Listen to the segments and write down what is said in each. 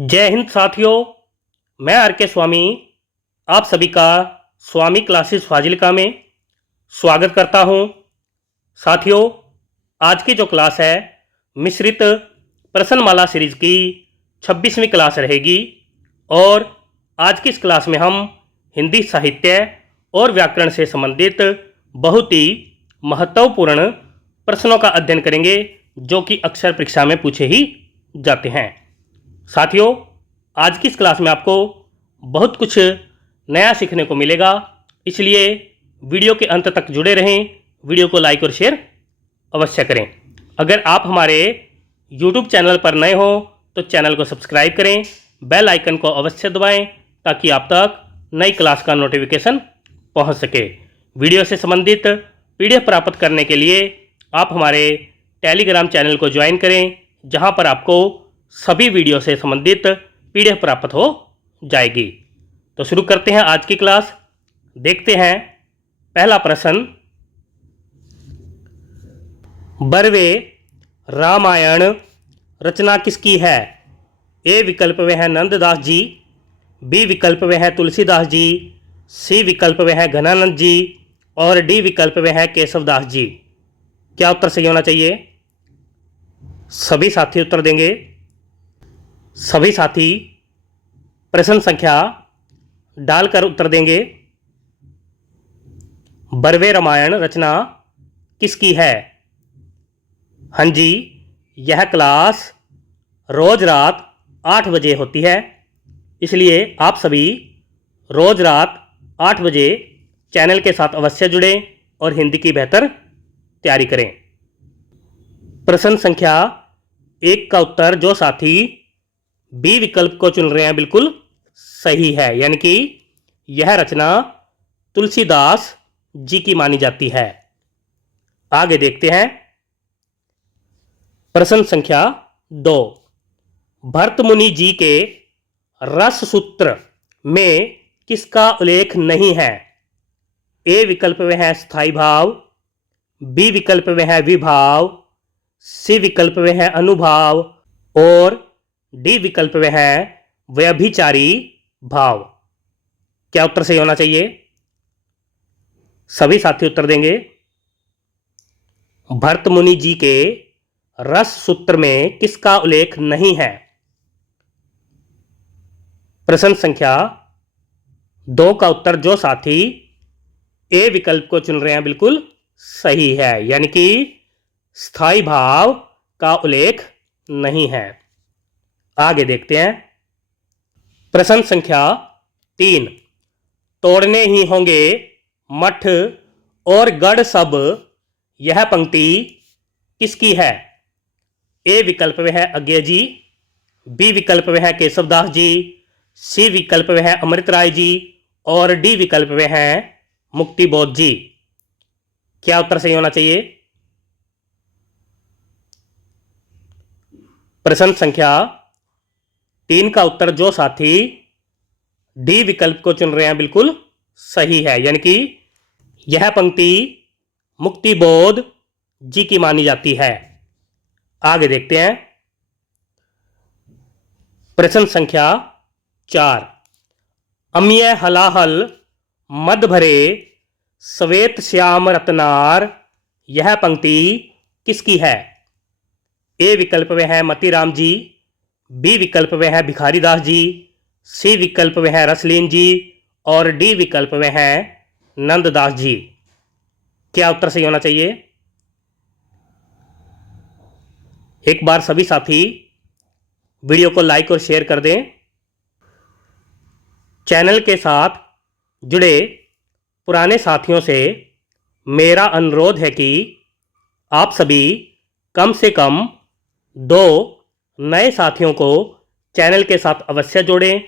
जय हिंद साथियों। मैं आर के स्वामी आप सभी का स्वामी क्लासेस फाजिलका में स्वागत करता हूं। साथियों, आज की जो क्लास है मिश्रित प्रश्नमाला सीरीज की 26वीं क्लास रहेगी और आज की इस क्लास में हम हिंदी साहित्य और व्याकरण से संबंधित बहुत ही महत्वपूर्ण प्रश्नों का अध्ययन करेंगे जो कि अक्सर परीक्षा में पूछे ही जाते हैं। साथियों, आज की इस क्लास में आपको बहुत कुछ नया सीखने को मिलेगा, इसलिए वीडियो के अंत तक जुड़े रहें। वीडियो को लाइक और शेयर अवश्य करें। अगर आप हमारे YouTube चैनल पर नए हो तो चैनल को सब्सक्राइब करें, बेल आइकन को अवश्य दबाएं ताकि आप तक नई क्लास का नोटिफिकेशन पहुंच सके। वीडियो से संबंधित PDF प्राप्त करने के लिए आप हमारे टेलीग्राम चैनल को ज्वाइन करें, जहां पर आपको सभी वीडियो से संबंधित PDF प्राप्त हो जाएगी। तो शुरू करते हैं आज की क्लास। देखते हैं पहला प्रश्न। बरवे रामायण रचना किसकी है? ए विकल्प वे है नंददास जी, बी विकल्प वे है तुलसीदास जी, सी विकल्प वे है घनानंद जी और डी विकल्प वे है केशवदास जी। क्या उत्तर सही होना चाहिए? सभी साथी उत्तर देंगे। सभी साथी प्रश्न संख्या डालकर उत्तर देंगे। बरवे रामायण रचना किसकी है? हाँ जी, यह क्लास रोज रात 8 बजे होती है, इसलिए आप सभी रोज रात 8 बजे चैनल के साथ अवश्य जुड़ें और हिंदी की बेहतर तैयारी करें। प्रश्न संख्या 1 का उत्तर जो साथी बी विकल्प को चुन रहे हैं बिल्कुल सही है, यानी कि यह रचना तुलसीदास जी की मानी जाती है। आगे देखते हैं प्रश्न संख्या 2। भरत मुनि जी के रस सूत्र में किसका उल्लेख नहीं है? ए विकल्प में है स्थाई भाव, बी विकल्प में है विभाव, सी विकल्प में है अनुभाव और डी विकल्प में है व्यभिचारी भाव। क्या उत्तर सही होना चाहिए? सभी साथी उत्तर देंगे। भरत मुनि जी के रस सूत्र में किसका उल्लेख नहीं है? प्रश्न संख्या 2 का उत्तर जो साथी ए विकल्प को चुन रहे हैं बिल्कुल सही है, यानी कि स्थाई भाव का उल्लेख नहीं है। आगे देखते हैं प्रश्न संख्या 3। तोड़ने ही होंगे मठ और गढ़ सब, यह पंक्ति किसकी है? ए विकल्प में है अज्ञे जी, बी विकल्प में है केशवदास जी, सी विकल्प में है अमृत राय जी और डी विकल्प में है मुक्तिबोध जी। क्या उत्तर सही होना चाहिए? प्रश्न संख्या 3 का उत्तर जो साथी डी विकल्प को चुन रहे हैं बिल्कुल सही है, यानी कि यह पंक्ति मुक्तिबोध जी की मानी जाती है। आगे देखते हैं प्रश्न संख्या 4। अम्य हलाहल मद भरे श्वेत श्याम रत्नार, यह पंक्ति किसकी है? ए विकल्प में है मतीराम जी, बी विकल्प में है भिखारी दास जी, सी विकल्प में है रसलीन जी और डी विकल्प में है नंददास जी। क्या उत्तर सही होना चाहिए? एक बार सभी साथी वीडियो को लाइक और शेयर कर दें। चैनल के साथ जुड़े पुराने साथियों से मेरा अनुरोध है कि आप सभी कम से कम 2 नए साथियों को चैनल के साथ अवश्य जोड़ें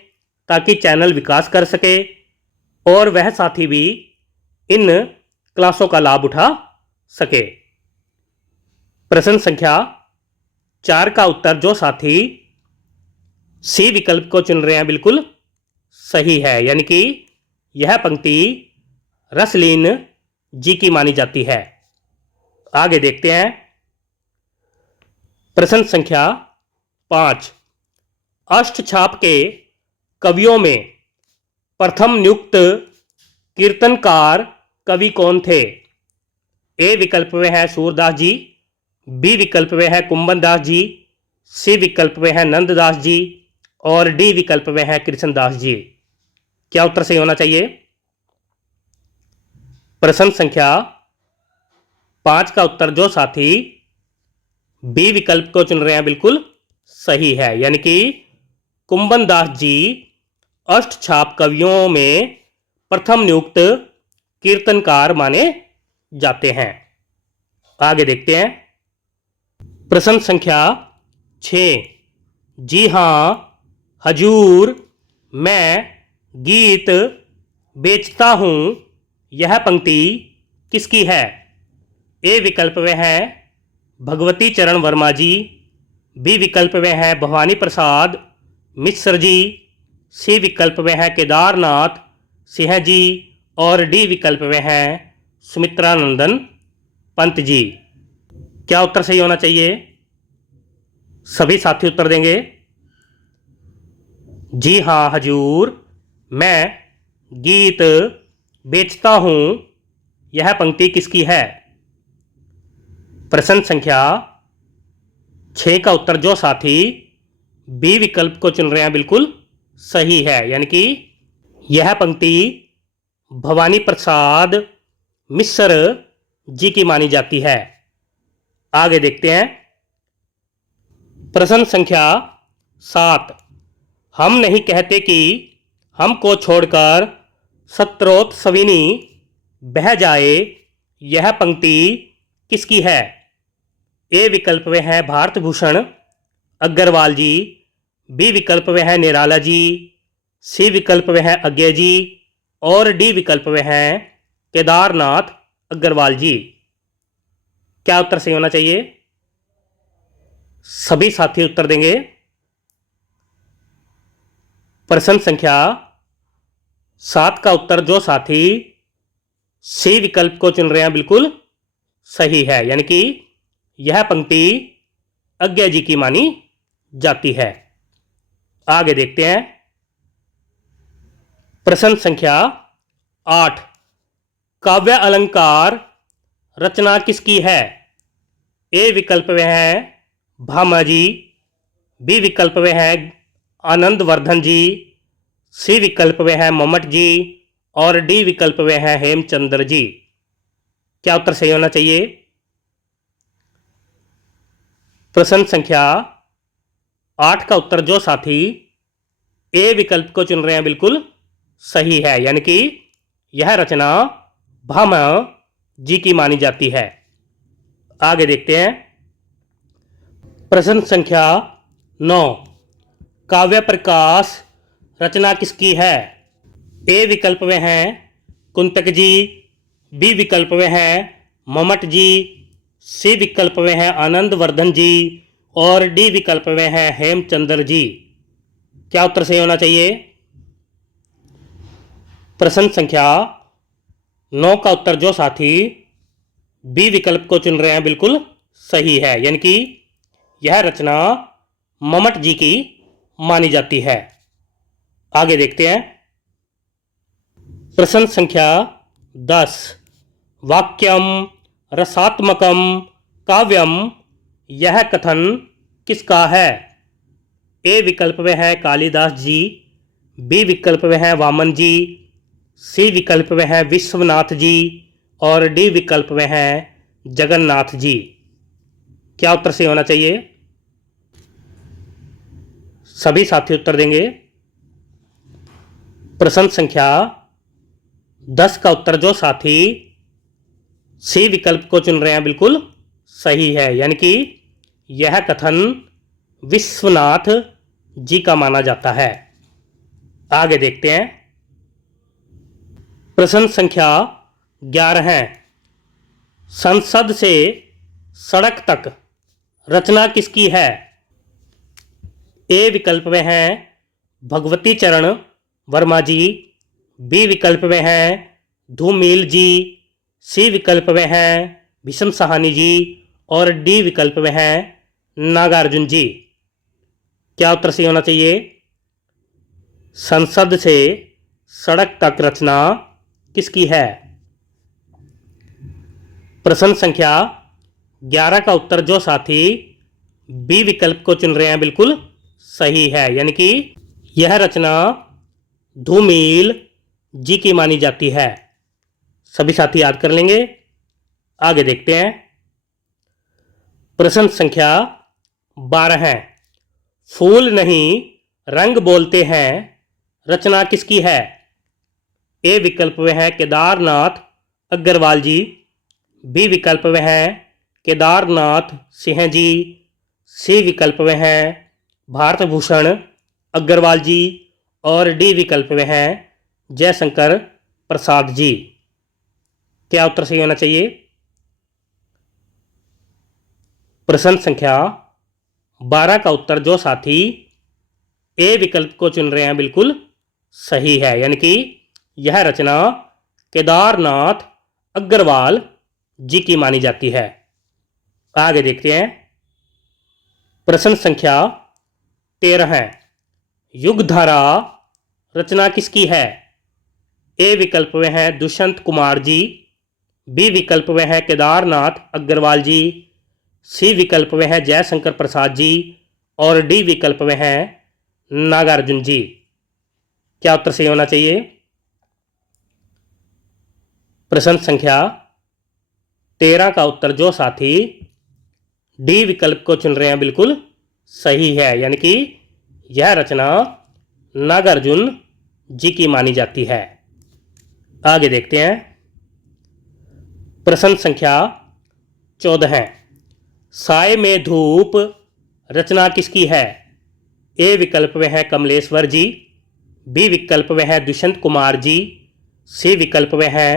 ताकि चैनल विकास कर सके और वह साथी भी इन क्लासों का लाभ उठा सके। प्रश्न संख्या 4 का उत्तर जो साथी सी विकल्प को चुन रहे हैं बिल्कुल सही है, यानी कि यह पंक्ति रसलीन जी की मानी जाती है। आगे देखते हैं प्रश्न संख्या 5। अष्टछाप के कवियों में प्रथम नियुक्त कीर्तनकार कवि कौन थे? ए विकल्प में है सूरदास जी, बी विकल्प में है कुंभन दास जी, सी विकल्प में है नंददास जी और डी विकल्प में है कृष्णदास जी। क्या उत्तर सही होना चाहिए? प्रश्न संख्या 5 का उत्तर जो साथी बी विकल्प को चुन रहे हैं बिल्कुल सही है, यानी कि कुंभन दास जी अष्टछाप कवियों में प्रथम नियुक्त कीर्तनकार माने जाते हैं। आगे देखते हैं प्रश्न संख्या 6। जी हाँ हजूर मैं गीत बेचता हूँ, यह पंक्ति किसकी है? ए विकल्प में है भगवती चरण वर्मा जी, बी विकल्प में है भवानी प्रसाद मिश्र जी, सी विकल्प में है केदारनाथ सिंह जी और डी विकल्प में है सुमित्रानंदन पंत जी। क्या उत्तर सही होना चाहिए? सभी साथी उत्तर देंगे। जी हाँ हजूर मैं गीत बेचता हूँ, यह पंक्ति किसकी है? प्रश्न संख्या 6 का उत्तर जो साथी बी विकल्प को चुन रहे हैं बिल्कुल सही है, यानी कि यह पंक्ति भवानी प्रसाद मिश्र जी की मानी जाती है। आगे देखते हैं प्रश्न संख्या 7। हम नहीं कहते कि हमको छोड़कर सत्रोत्सविनी बह जाए, यह पंक्ति किसकी है? ए विकल्प में है भारत भूषण अग्रवाल जी, बी विकल्प में है निराला जी, सी विकल्प में है अज्ञे जी और डी विकल्प में है केदारनाथ अग्रवाल जी। क्या उत्तर सही होना चाहिए? सभी साथी उत्तर देंगे। प्रश्न संख्या 7 का उत्तर जो साथी सी विकल्प को चुन रहे हैं बिल्कुल सही है, यानी कि यह पंक्ति अज्ञे जी की मानी जाती है। आगे देखते हैं प्रश्न संख्या 8। काव्य अलंकार रचना किसकी है? ए विकल्प में है भामा जी, बी विकल्प में है आनंद वर्धन जी, सी विकल्प में है मम्मट जी और डी विकल्प में है हेमचंद्र जी। क्या उत्तर सही होना चाहिए? प्रश्न संख्या 8 का उत्तर जो साथी ए विकल्प को चुन रहे हैं बिल्कुल सही है, यानी कि यह रचना भामा जी की मानी जाती है। आगे देखते हैं प्रश्न संख्या 9। काव्य प्रकाश रचना किसकी है? ए विकल्प में है कुंतक जी, बी विकल्प में है मम्मट जी, सी विकल्प में है आनंद वर्धन जी और डी विकल्प में है हेमचंद्र जी। क्या उत्तर सही होना चाहिए? प्रश्न संख्या 9 का उत्तर जो साथी बी विकल्प को चुन रहे हैं बिल्कुल सही है, यानी कि यह रचना मम्मट जी की मानी जाती है। आगे देखते हैं प्रश्न संख्या 10। वाक्यम रसात्मकम काव्यम, यह कथन किसका है? ए विकल्प में है कालिदास जी, बी विकल्प में है वामन जी, सी विकल्प में है विश्वनाथ जी और डी विकल्प में है जगन्नाथ जी। क्या उत्तर सही होना चाहिए? सभी साथी उत्तर देंगे। प्रश्न संख्या 10 का उत्तर जो साथी सी विकल्प को चुन रहे हैं बिल्कुल सही है, यानी कि यह कथन विश्वनाथ जी का माना जाता है। आगे देखते हैं प्रश्न संख्या 11 है। संसद से सड़क तक रचना किसकी है? ए विकल्प में है भगवती चरण वर्मा जी, बी विकल्प में है धूमिल जी, सी विकल्प में है भीष्म साहनी जी और डी विकल्प में है नागार्जुन जी। क्या उत्तर सही होना चाहिए? संसद से सड़क तक रचना किसकी है? प्रश्न संख्या 11 का उत्तर जो साथी बी विकल्प को चुन रहे हैं बिल्कुल सही है, यानी कि यह रचना धूमिल जी की मानी जाती है। सभी साथी याद कर लेंगे। आगे देखते हैं। प्रश्न संख्या 12 है। फूल नहीं रंग बोलते हैं, रचना किसकी है? ए विकल्प में है केदारनाथ अग्रवाल जी, बी विकल्प में है केदारनाथ सिंह जी, सी विकल्प में है भारत भूषण अग्रवाल जी और डी विकल्प में है जयशंकर प्रसाद जी। क्या उत्तर सही होना चाहिए? प्रश्न संख्या 12 का उत्तर जो साथी ए विकल्प को चुन रहे हैं बिल्कुल सही है, यानी कि यह रचना केदारनाथ अग्रवाल जी की मानी जाती है। आगे देखते हैं। प्रश्न संख्या 13 है। युगधारा रचना किसकी है? ए विकल्प में है दुष्यंत कुमार जी, बी विकल्प में है केदारनाथ अग्रवाल जी, सी विकल्प में है जयशंकर प्रसाद जी और डी विकल्प में है नागार्जुन जी। क्या उत्तर सही होना चाहिए? प्रश्न संख्या 13 का उत्तर जो साथी डी विकल्प को चुन रहे हैं बिल्कुल सही है, यानी कि यह रचना नागार्जुन जी की मानी जाती है। आगे देखते हैं। प्रश्न संख्या 14 है। साय में धूप रचना किसकी है? ए विकल्प में है कमलेश्वर जी, बी विकल्प में है दुष्यंत कुमार जी, सी विकल्प में है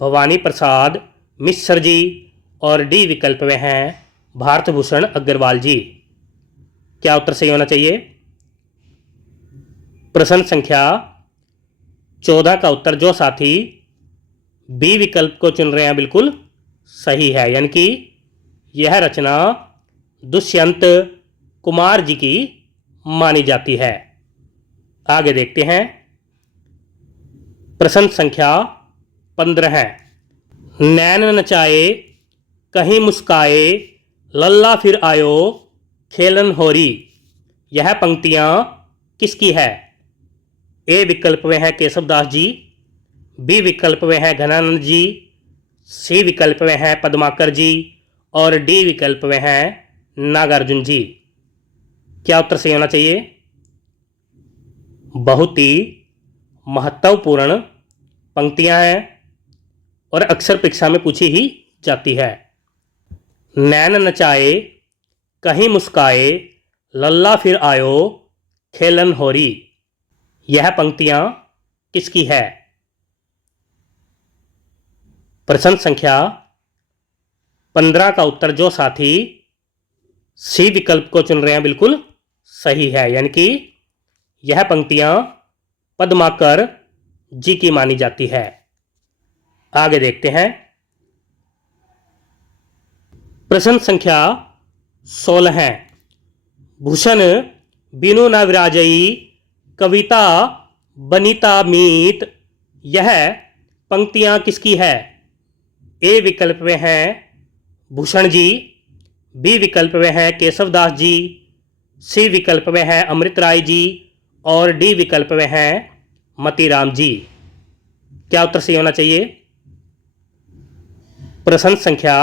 भवानी प्रसाद मिश्र जी और डी विकल्प में है भारत भूषण अग्रवाल जी। क्या उत्तर सही होना चाहिए? प्रश्न संख्या 14 का उत्तर जो साथी बी विकल्प को चुन रहे हैं बिल्कुल सही है, यानी कि यह रचना दुष्यंत कुमार जी की मानी जाती है। आगे देखते हैं। प्रश्न संख्या 15 है। नैन नचाए कहीं मुस्काए लल्ला फिर आयो खेलन होरी, यह पंक्तियां किसकी है? ए विकल्प में है केशवदास जी, बी विकल्प में है घनानंद जी, सी विकल्प में है पद्माकर जी और डी विकल्प में है नागार्जुन जी। क्या उत्तर सही होना चाहिए? बहुत ही महत्वपूर्ण पंक्तियां हैं और अक्सर परीक्षा में पूछी ही जाती है। नैन नचाए कहीं मुस्काए लल्ला फिर आयो खेलन होरी, यह पंक्तियां किसकी है? प्रश्न संख्या 15 का उत्तर जो साथी सी विकल्प को चुन रहे हैं बिल्कुल सही है, यानी कि यह पंक्तियां पद्माकर जी की मानी जाती है। आगे देखते हैं। प्रश्न संख्या 16 है। भूषण बिनु न विराजई कविता बनीता मीत, यह पंक्तियां किसकी है? ए विकल्प में है भूषण जी, बी विकल्प में है केशवदास जी, सी विकल्प में है अमृत राय जी और डी विकल्प में है मतीराम जी। क्या उत्तर सही होना चाहिए? प्रश्न संख्या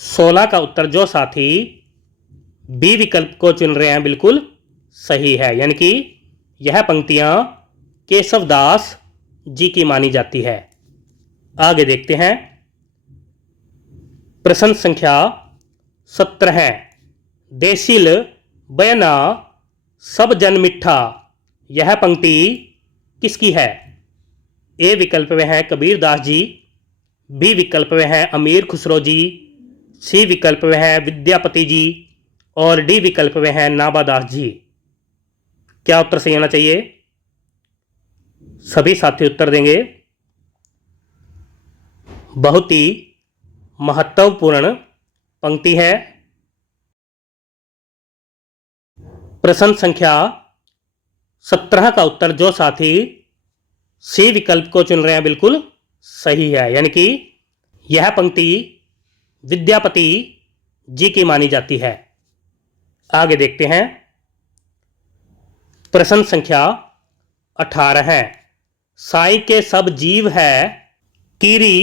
16 का उत्तर जो साथी बी विकल्प को चुन रहे हैं बिल्कुल सही है, यानी कि यह पंक्तियां केशवदास जी की मानी जाती है। आगे देखते हैं। प्रश्न संख्या 17 है। देसिल बयना सब जन मिठा, यह पंक्ति किसकी है? ए विकल्प में है कबीर दास जी, बी विकल्प में है अमीर खुसरो जी, सी विकल्प में है विद्यापति जी और डी विकल्प में है नाबादास जी। क्या उत्तर सही होना चाहिए? सभी साथी उत्तर देंगे। बहुत ही महत्वपूर्ण पंक्ति है। प्रश्न संख्या 17 का उत्तर जो साथी सी विकल्प को चुन रहे हैं बिल्कुल सही है, यानी कि यह पंक्ति विद्यापति जी की मानी जाती है। आगे देखते हैं। प्रश्न संख्या 18 है। साई के सब जीव है, कीरी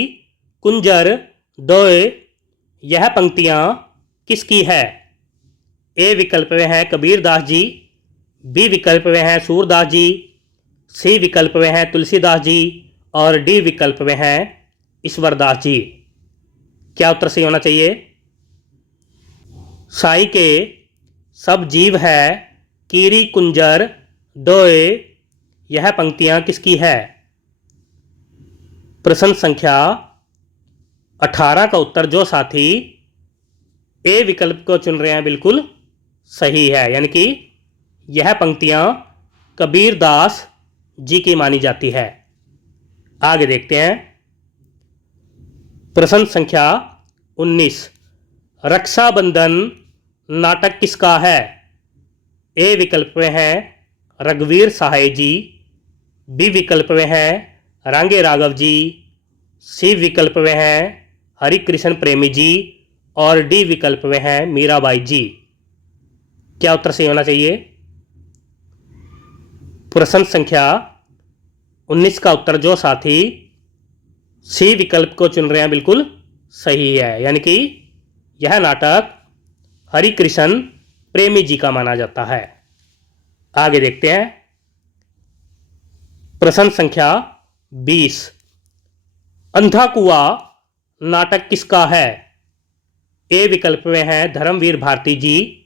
कुंजर दोए, यह पंक्तियां किसकी है? ए विकल्प में है कबीरदास जी, बी विकल्प में है सूरदास जी, सी विकल्प में है तुलसीदास जी और डी विकल्प में है ईश्वरदास जी। क्या उत्तर सही होना चाहिए? साई के सब जीव है, कीरी कुंजर दोए, यह पंक्तियां किसकी है? प्रश्न संख्या 18 का उत्तर जो साथी ए विकल्प को चुन रहे हैं बिल्कुल सही है, यानी कि यह पंक्तियां कबीरदास जी की मानी जाती है। आगे देखते हैं। प्रश्न संख्या 19। रक्षाबंधन नाटक किसका है? ए विकल्प में है रघुवीर सहाय जी, बी विकल्प में है रांगे राघव जी, सी विकल्प में है हरिकृष्ण प्रेमी जी और डी विकल्प में है मीराबाई जी। क्या उत्तर सही होना चाहिए? प्रश्न संख्या 19 का उत्तर जो साथी सी विकल्प को चुन रहे हैं बिल्कुल सही है, यानी कि यह नाटक हरिकृष्ण प्रेमी जी का माना जाता है। आगे देखते हैं। प्रश्न संख्या 20। अंधा कुआं नाटक किसका है? ए विकल्प में है धर्मवीर भारती जी,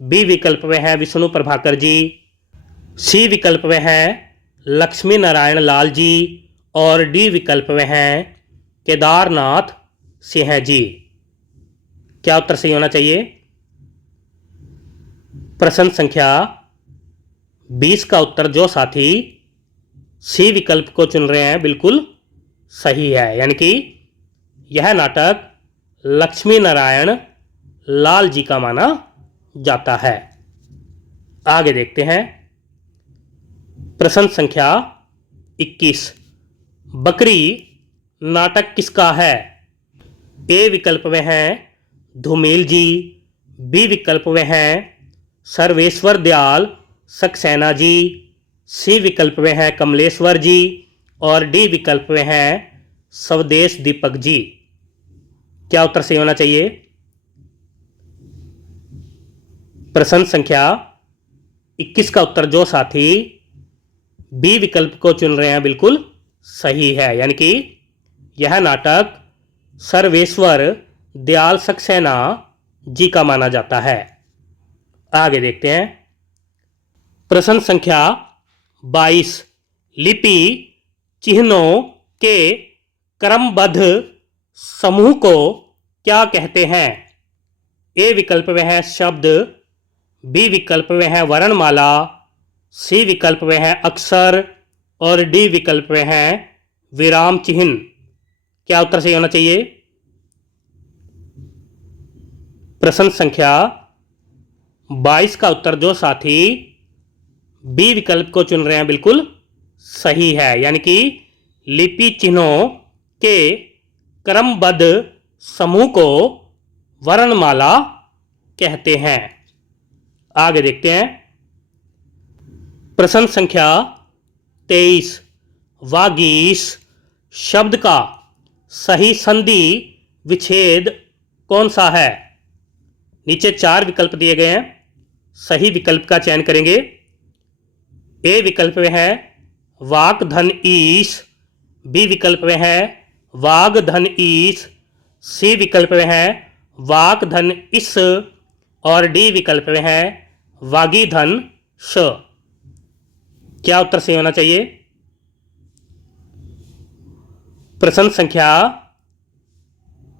बी विकल्प में है विष्णु प्रभाकर जी, सी विकल्प में है लक्ष्मी नारायण लाल जी और डी विकल्प में है केदारनाथ सिंह जी। क्या उत्तर सही होना चाहिए? प्रश्न संख्या 20 का उत्तर जो साथी सी विकल्प को चुन रहे हैं बिल्कुल सही है, यानी कि यह नाटक लक्ष्मी नारायण लाल जी का माना जाता है। आगे देखते हैं। प्रश्न संख्या 21। बकरी नाटक किसका है? ए विकल्प में है धूमिल जी, बी विकल्प में है सर्वेश्वर दयाल सक्सेना जी, सी विकल्प में है कमलेश्वर जी और डी विकल्प में है स्वदेश दीपक जी। क्या उत्तर सही होना चाहिए? प्रश्न संख्या 21 का उत्तर जो साथी बी विकल्प को चुन रहे हैं बिल्कुल सही है, यानी कि यह नाटक सर्वेश्वर दयाल सक्सेना जी का माना जाता है। आगे देखते हैं। प्रश्न संख्या 22। लिपि चिन्हों के क्रमबद्ध समूह को क्या कहते हैं? ए विकल्प में है शब्द, बी विकल्प में है वर्णमाला, सी विकल्प में है अक्षर और डी विकल्प में है विराम चिन्ह। क्या उत्तर सही होना चाहिए? प्रश्न संख्या 22 का उत्तर जो साथी बी विकल्प को चुन रहे हैं बिल्कुल सही है, यानी कि लिपि चिन्हों के क्रमबद्ध समूह को वर्णमाला कहते हैं। आगे देखते हैं। प्रश्न संख्या 23। वागीश शब्द का सही संधि विच्छेद कौन सा है? नीचे 4 विकल्प दिए गए हैं, सही विकल्प का चयन करेंगे। ए विकल्प में है वाक धन ईश, बी विकल्प में है वाग धन ईश, सी विकल्प में है वाक धन इस और डी विकल्प में है वागी धन श। क्या उत्तर सही होना चाहिए? प्रश्न संख्या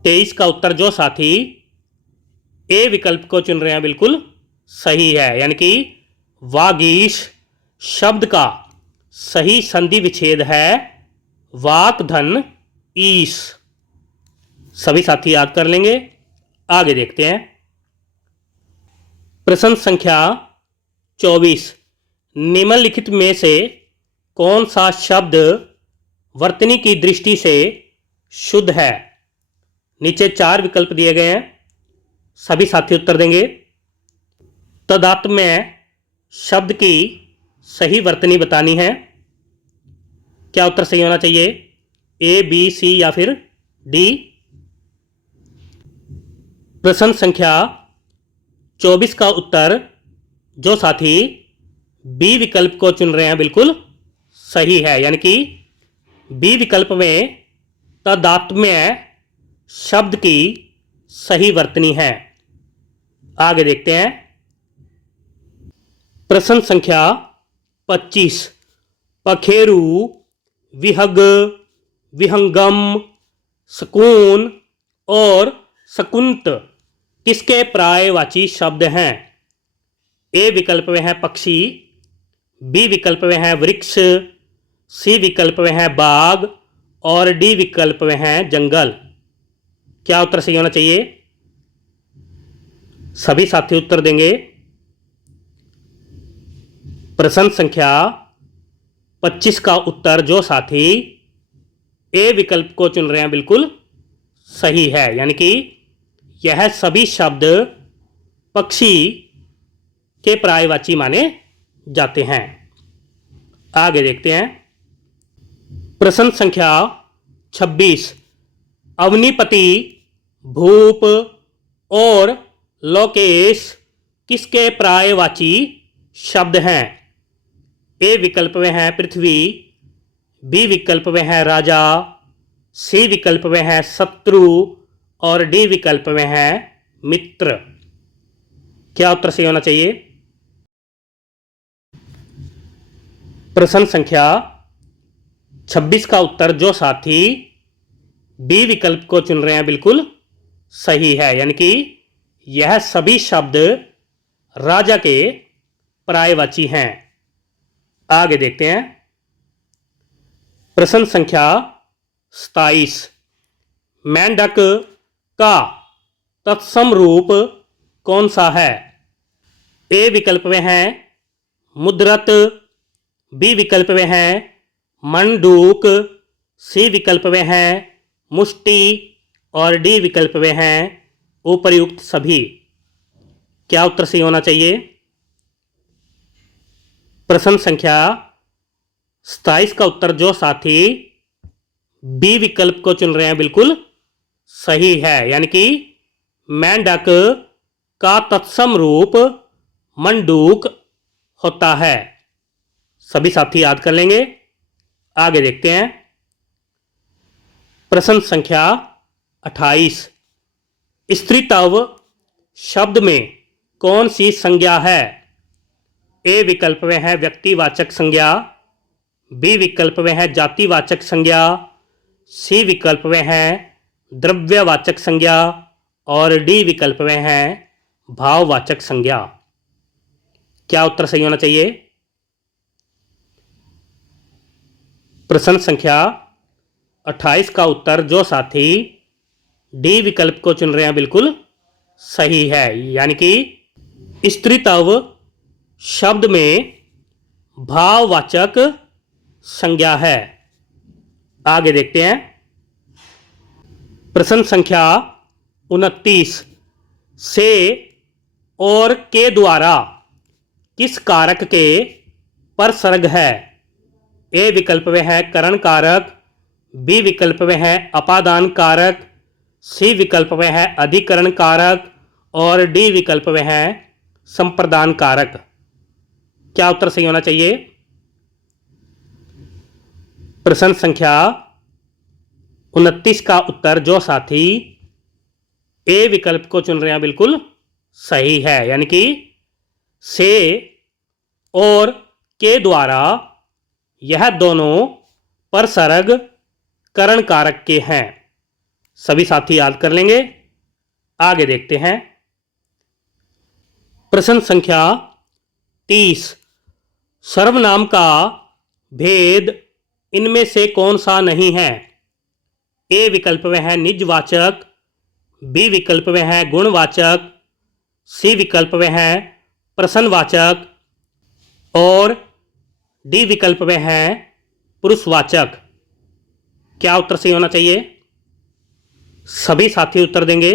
23 का उत्तर जो साथी ए विकल्प को चुन रहे हैं बिल्कुल सही है, यानी कि वागीश शब्द का सही संधि विच्छेद है वाक धन ईश। सभी साथी याद कर लेंगे। आगे देखते हैं। प्रश्न संख्या 24 निम्नलिखित में से कौन सा शब्द वर्तनी की दृष्टि से शुद्ध है? नीचे 4 विकल्प दिए गए हैं, सभी साथी उत्तर देंगे। तदात्म्य शब्द की सही वर्तनी बतानी है। क्या उत्तर सही होना चाहिए? ए, बी, सी या फिर डी? प्रश्न संख्या 24 का उत्तर जो साथी बी विकल्प को चुन रहे हैं बिल्कुल सही है, यानी कि बी विकल्प में तदात्म्य शब्द की सही वर्तनी है। आगे देखते हैं। प्रश्न संख्या 25 पखेरु, विहग, विहंगम, शकुन और शकुंत किसके पर्यायवाची शब्द हैं? ए विकल्प में है पक्षी, बी विकल्प में है वृक्ष, सी विकल्प में है बाग और डी विकल्प में है जंगल। क्या उत्तर सही होना चाहिए? सभी साथी उत्तर देंगे। प्रश्न संख्या 25 का उत्तर जो साथी ए विकल्प को चुन रहे हैं बिल्कुल सही है, यानी कि यह सभी शब्द पक्षी के पर्यायवाची माने जाते हैं। आगे देखते हैं। प्रश्न संख्या 26 अवनीपति, भूप और लोकेश किसके पर्यायवाची शब्द हैं? ए विकल्प में है पृथ्वी, बी विकल्प में है राजा, सी विकल्प में है शत्रु और डी विकल्प में है मित्र। क्या उत्तर सही होना चाहिए? प्रश्न संख्या 26 का उत्तर जो साथी बी विकल्प को चुन रहे हैं बिल्कुल सही है, यानी कि यह सभी शब्द राजा के पर्यायवाची हैं। आगे देखते हैं। प्रश्न संख्या 27 मेंढक का तत्सम रूप कौन सा है? ए विकल्प में है मुद्रत, बी विकल्प में है मंडूक, सी विकल्प में है मुष्टि और डी विकल्प में है उपर्युक्त सभी। क्या उत्तर सही होना चाहिए? प्रश्न संख्या 27 का उत्तर जो साथी बी विकल्प को चुन रहे हैं बिल्कुल सही है, यानी कि मेंढक का तत्सम रूप मंडूक होता है। सभी साथी याद कर लेंगे। आगे देखते हैं। प्रश्न संख्या 28 स्त्रीत्व शब्द में कौन सी संज्ञा है? ए विकल्प में है व्यक्तिवाचक संज्ञा, बी विकल्प में है जातिवाचक संज्ञा, सी विकल्प में है द्रव्यवाचक संज्ञा और डी विकल्प में है भाववाचक संज्ञा। क्या उत्तर सही होना चाहिए? प्रश्न संख्या 28 का उत्तर जो साथी डी विकल्प को चुन रहे हैं बिल्कुल सही है, यानी कि स्त्रीत्व शब्द में भाववाचक संज्ञा है। आगे देखते हैं। प्रश्न संख्या 29 से और के द्वारा किस कारक के परसर्ग है? ए विकल्प में है करण कारक, बी विकल्प में है अपादान कारक, सी विकल्प में है अधिकरण कारक और डी विकल्प में है संप्रदान कारक। क्या उत्तर सही होना चाहिए? प्रश्न संख्या 29 का उत्तर जो साथी ए विकल्प को चुन रहे हैं बिल्कुल सही है, यानी कि से और के द्वारा यह दोनों परसर्ग करण कारक के हैं। सभी साथी याद कर लेंगे। आगे देखते हैं। प्रश्न संख्या 30 सर्वनाम का भेद इनमें से कौन सा नहीं है? ए विकल्प में है निजवाचक, बी विकल्प में है गुणवाचक, सी विकल्प में है प्रश्नवाचक और डी विकल्प में है पुरुषवाचक। क्या उत्तर सही होना चाहिए? सभी साथी उत्तर देंगे।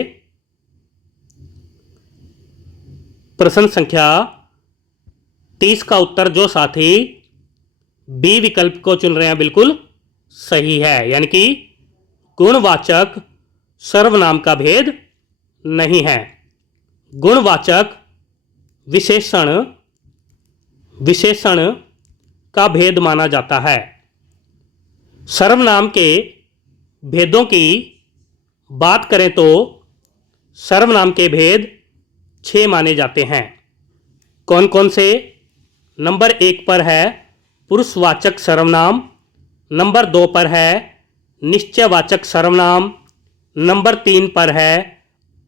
प्रश्न संख्या 30 का उत्तर जो साथी बी विकल्प को चुन रहे हैं बिल्कुल सही है, यानी कि गुणवाचक सर्वनाम का भेद नहीं है। गुणवाचक विशेषण का भेद माना जाता है। सर्वनाम के भेदों की बात करें तो सर्वनाम के भेद 6 माने जाते हैं। कौन कौन से? नंबर 1 पर है पुरुषवाचक सर्वनाम, नंबर 2 पर है निश्चयवाचक सर्वनाम, नंबर 3 पर है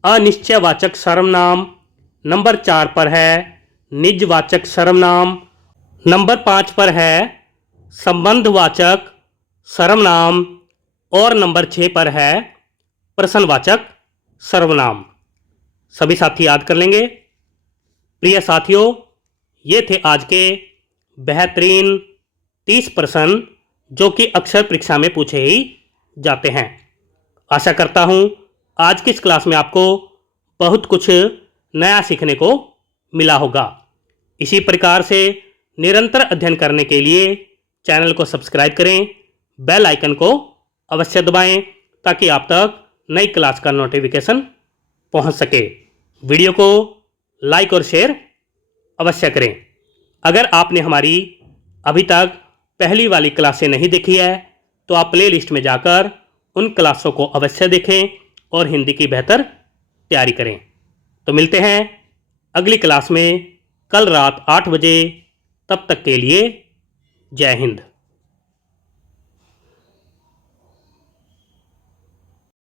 अनिश्चयवाचक सर्वनाम, नंबर 4 पर है निजवाचक सर्वनाम, नंबर 5 पर है संबंधवाचक सर्वनाम और नंबर 6 पर है प्रश्नवाचक सर्वनाम। सभी साथी याद कर लेंगे। प्रिय साथियों, ये थे आज के बेहतरीन 30 प्रश्न जो कि अक्सर परीक्षा में पूछे ही जाते हैं। आशा करता हूँ आज की इस क्लास में आपको बहुत कुछ नया सीखने को मिला होगा। इसी प्रकार से निरंतर अध्ययन करने के लिए चैनल को सब्सक्राइब करें, बेल आइकन को अवश्य दबाएं ताकि आप तक नई क्लास का नोटिफिकेशन पहुंच सके। वीडियो को लाइक और शेयर अवश्य करें। अगर आपने हमारी अभी तक पहली वाली क्लासें नहीं देखी है तो आप प्ले लिस्ट में जाकर उन क्लासों को अवश्य देखें और हिंदी की बेहतर तैयारी करें। तो मिलते हैं अगली क्लास में कल रात 8 बजे। तब तक के लिए जय हिंद।